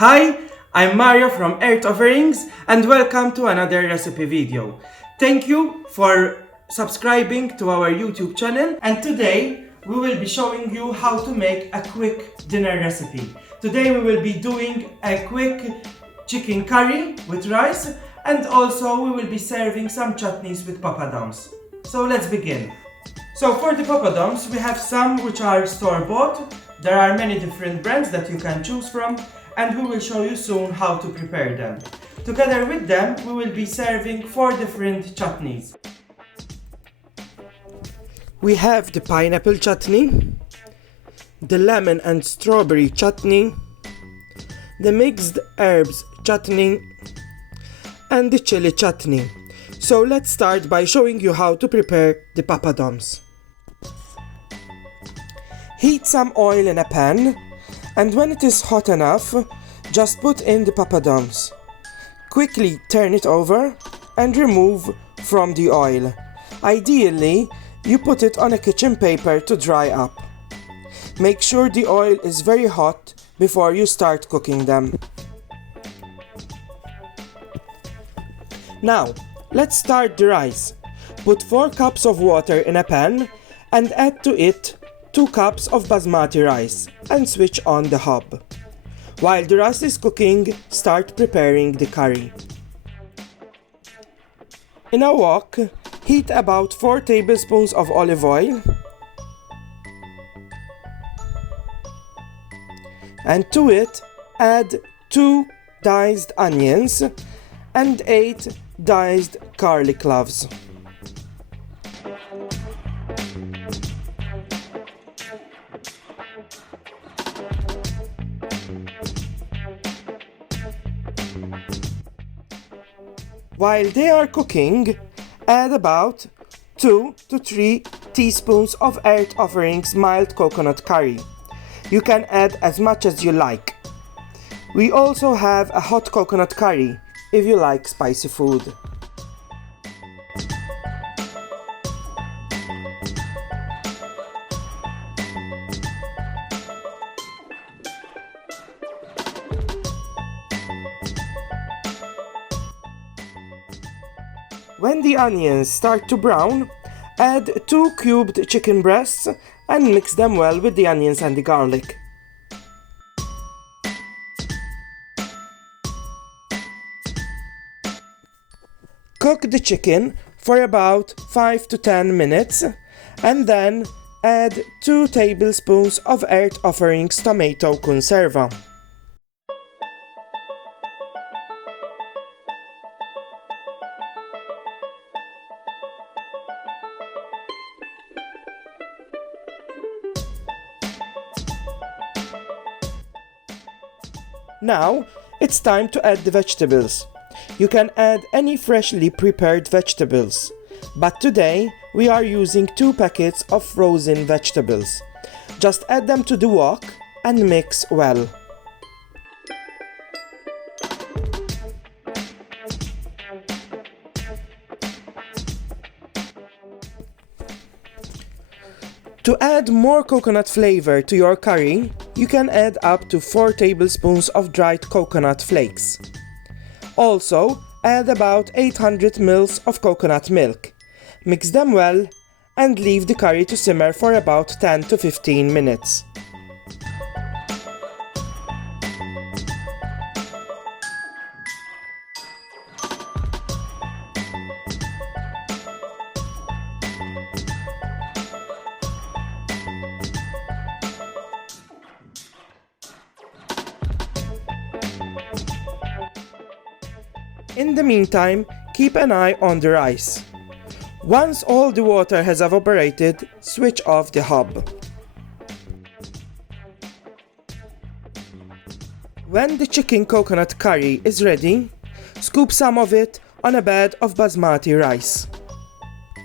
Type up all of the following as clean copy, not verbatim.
Hi, I'm Mario from Earth Offerings and welcome to another recipe video. Thank you for subscribing to our YouTube channel, and today we will be showing you how to make a quick dinner recipe. Today we will be doing a quick chicken curry with rice, and also we will be serving some chutneys with poppadoms. So let's begin. So for the poppadoms we have some which are store-bought. There are many different brands that you can choose from, and we will show you soon how to prepare them. Together with them, we will be serving 4 different chutneys. We have the pineapple chutney, the lemon and strawberry chutney, the mixed herbs chutney, and the chili chutney. So let's start by showing you how to prepare the poppadoms. Heat some oil in a pan, and when it is hot enough, just put in the poppadoms. Quickly turn it over and remove from the oil. Ideally, you put it on a kitchen paper to dry up. Make sure the oil is very hot before you start cooking them. Now, let's start the rice. Put 4 cups of water in a pan and add to it 2 cups of basmati rice and switch on the hob. While the rice is cooking, start preparing the curry. In a wok, heat about 4 tablespoons of olive oil and to it add 2 diced onions and 8 diced garlic cloves. While they are cooking, add about 2 to 3 teaspoons of Earth Offerings mild coconut curry. You can add as much as you like. We also have a hot coconut curry if you like spicy food. When the onions start to brown, add 2 cubed chicken breasts and mix them well with the onions and the garlic. Cook the chicken for about 5 to 10 minutes and then add 2 tablespoons of Earth Offerings Tomato Kunserva. Now, it's time to add the vegetables. You can add any freshly prepared vegetables, but today we are using 2 packets of frozen vegetables. Just add them to the wok and mix well. To add more coconut flavor to your curry, you can add up to 4 tablespoons of dried coconut flakes. Also, add about 800 ml of coconut milk. Mix them well and leave the curry to simmer for about 10 to 15 minutes. In the meantime, keep an eye on the rice. Once all the water has evaporated, switch off the hob. When the chicken coconut curry is ready, scoop some of it on a bed of basmati rice.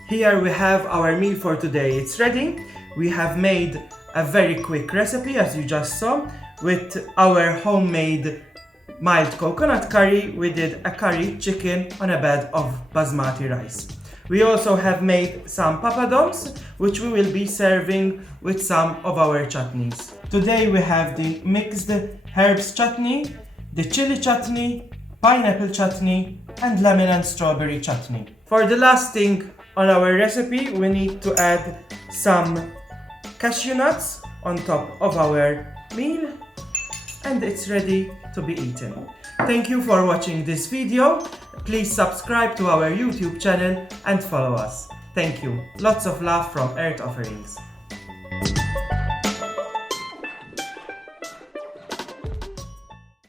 Here we have our meal for today. It's ready. We have made a very quick recipe, as you just saw, with our homemade mild coconut curry. We did a curry chicken on a bed of basmati rice. We also have made some poppadoms, which we will be serving with some of our chutneys. Today we have the mixed herbs chutney, the chili chutney, pineapple chutney, and lemon and strawberry chutney. For the last thing on our recipe, we need to add some cashew nuts on top of our meal, and it's ready to be eaten. Thank you for watching this video. Please subscribe to our YouTube channel and follow us. Thank you. Lots of love from Earth Offerings.